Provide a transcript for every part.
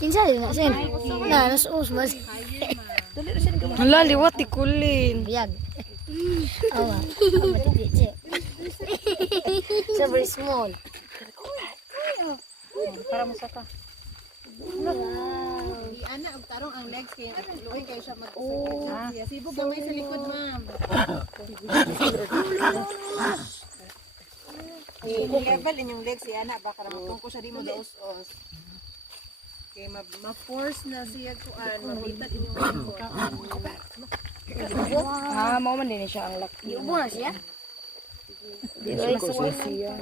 Kinsa din na sin. Na nasus mas. Hala liwat ikulin. Biyag. Awa. Matiti. So very small. Para masaka. Wow. Ana og tarong ang legs kay luoy kay siya mag-isa. Sibog gamay sa likod, ma'am. I-level inyong legs si ana baka ramutong ko siya di mo daos-os. Kay ma-force na siya kuan, mabitan inyong likod. Mao man din siya ang laki. Iubo na siya.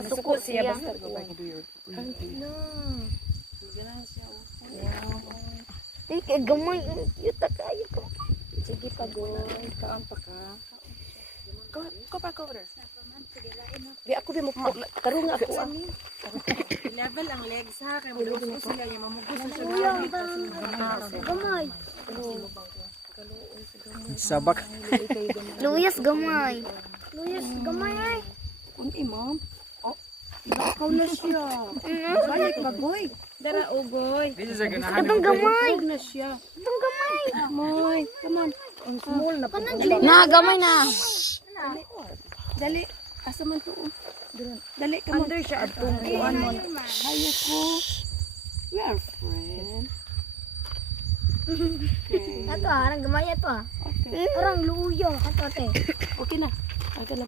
Suko siya basta Kay gamay yuta kayo ko. sige pagoy, kaon pa ka. Go back over there. Di ako di mo tarong ako. I-level ang legs ha kay mo sila yung mamugos na siya. Gamay. Sabak. Luyas gamay. Luyas gamay ay. Kun imam. Oh, nakaw na siya. Balik bagoy. Dara ugoy. This is a ganahan. Katong gamay. Na siya. Katong gamay. Moy, come on. Ang small na pa. Na gamay na. Dali. Asa man to? Dali ka mo. Under siya atong kuan mo. Hayo ko. We are friends. Ato arang gamay ato. Arang luya ato ate. Okay na. Okay na.